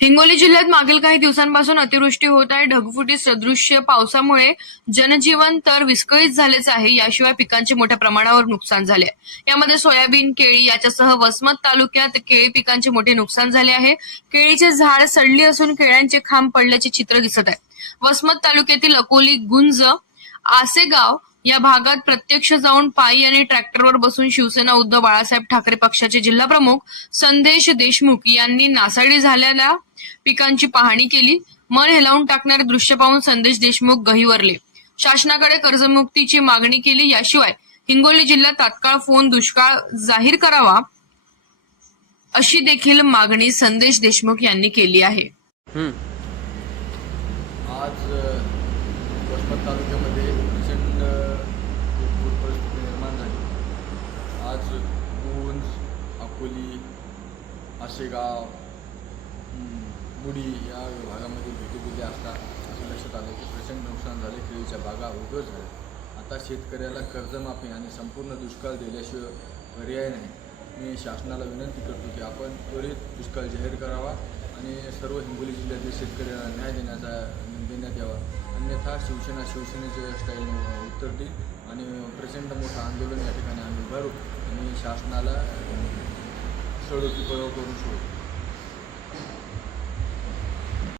हिंगोली जिल्ह्यात मागील काही दिवसांपासून अतिवृष्टी होत आहे. ढगफुटी सदृश्य पावसामुळे जनजीवन तर विस्कळीत झालेच आहे. याशिवाय पिकांचे मोठ्या प्रमाणावर नुकसान झाले यामध्ये सोयाबीन केळी याच्यासह वसमत तालुक्यात केळी पिकांचे मोठे नुकसान झाले आहे. केळीचे झाड सडली असून केळ्यांचे खांब पडल्याचे चित्र दिसत आहे. वसमत तालुक्यातील अकोली गुंज आसेगाव या भागात प्रत्यक्ष जाऊन पायी आणि ट्रॅक्टरवर बसून शिवसेना उद्धव बाळासाहेब ठाकरे पक्षाचे जिल्हा प्रमुख संदेश देशमुख यांनी नासाडी झालेल्या पिकांची पाहणी केली. मन हेलावून टाकणारे दृश्य पाहून संदेश देशमुख गहिवरले. शासनाकडे कर्जमुक्तीची मागणी केली. याशिवाय हिंगोली जिल्ह्यात तात्काळ फोन दुष्काळ जाहीर करावा अशी देखील मागणी संदेश देशमुख यांनी केली आहे. आज वसमत तालुक्यामध्ये प्रचंड पूर परिस्थिती निर्माण झाली. आज गुंज अकोली आशेगाव हम्म, मुडी या भागामध्ये भेटी दिली असता असं लक्षात आलं की प्रचंड नुकसान झाले केळीच्या बागा उद्योग झाल्या. आता शेतकऱ्याला कर्जमाफी आणि संपूर्ण दुष्काळ दिल्याशिवाय पर्याय नाही. मी शासनाला विनंती करतो की आपण त्वरित दुष्काळ जाहीर करावा आणि सर्व हिंगोली जिल्ह्यातील शेतकऱ्यांना न्याय देण्याचा देण्यात यावा. अन्यथा शिवसेना शिवसेनेच्या स्टाईलने उत्तर देईल आणि प्रचंड मोठं आंदोलन या ठिकाणी आम्ही उभारू आणि शासनाला सडोकी पळव करून सोडू.